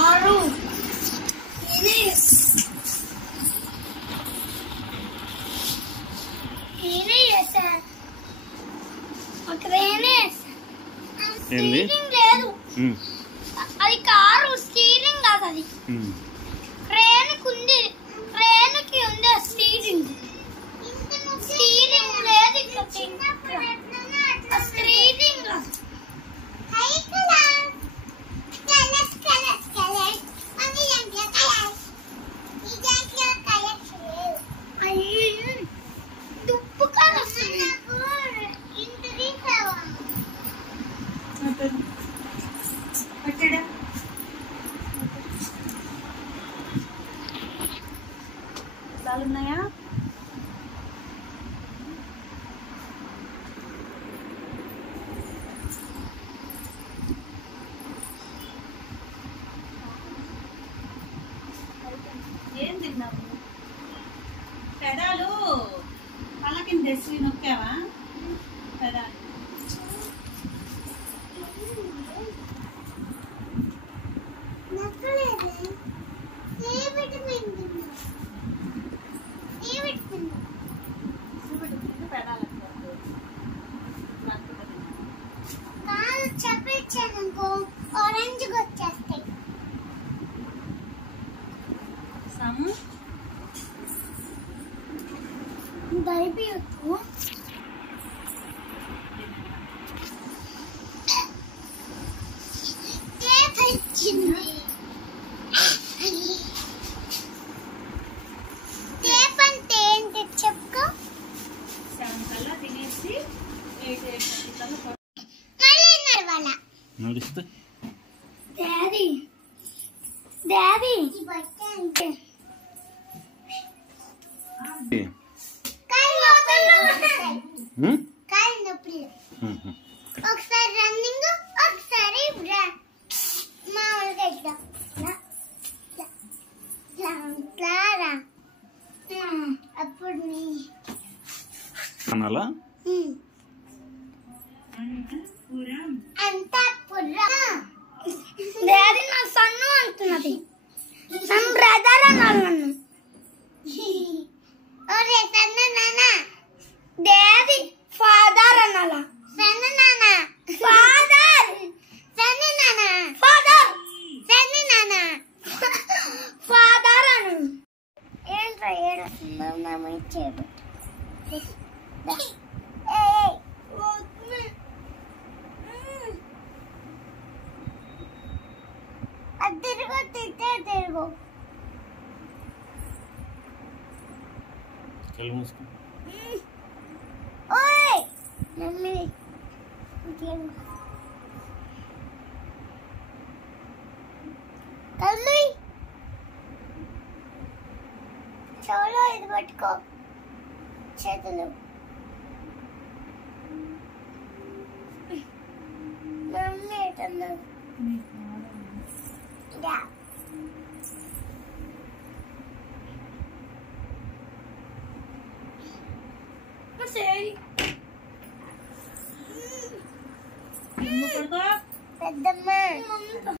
ఆరు స్టీరింగ్ లేదు, అది కారు స్టీరింగ్ కాదు, అది ట్రైన్కి ఉంది, ట్రైన్కి ఉంది స్టీరింగ్. స్టీరింగ్ లేదు, ఇట్లా స్టీరింగ్ కాదు. దుప్పు కాదు వస్తుంది. ఉన్నాయా? ఏం తిన్నావు? పెదాలు పళ్ళకి తెచ్చి నొక్కావా? పెదాలు చెప్పిచ్చానుకో ఆరెంజ్ వచ్చేస్తాయి. దయచేయొద్దు. టేప్ అంటే ఏంటి చెప్పుకో. 7 కల్లా తినేసి 8 కల్లా నడుస్తా. డాడీ డాడీ ఒకసారి రన్నింగ్, ఒకసారి మామూలుగా ఇట్లా అప్పుడు డాడీ నా సన్ను అంటున్నది, నన్ను బ్రదర్ అన్నాడు. నన్ను సన్ను నాన్న, డాడీ ఫాదర్ అనాలా? సన్ను నాన్న ఫాదర్, సన్ను నాన్న ఫాదర్, సన్ను నాన్న ఫాదర్ అను. ఏంట్రా ఏడుస్తున్నావు? నా మీద చేయబట్టి తిరుగు, తిట్టే తిరుగు. ఓయ్ మమ్మీ తల్లి చెవులో ఇది పట్టుకో, చేతులు. మమ్మీ ఎటన్నా పెద్దమ్మ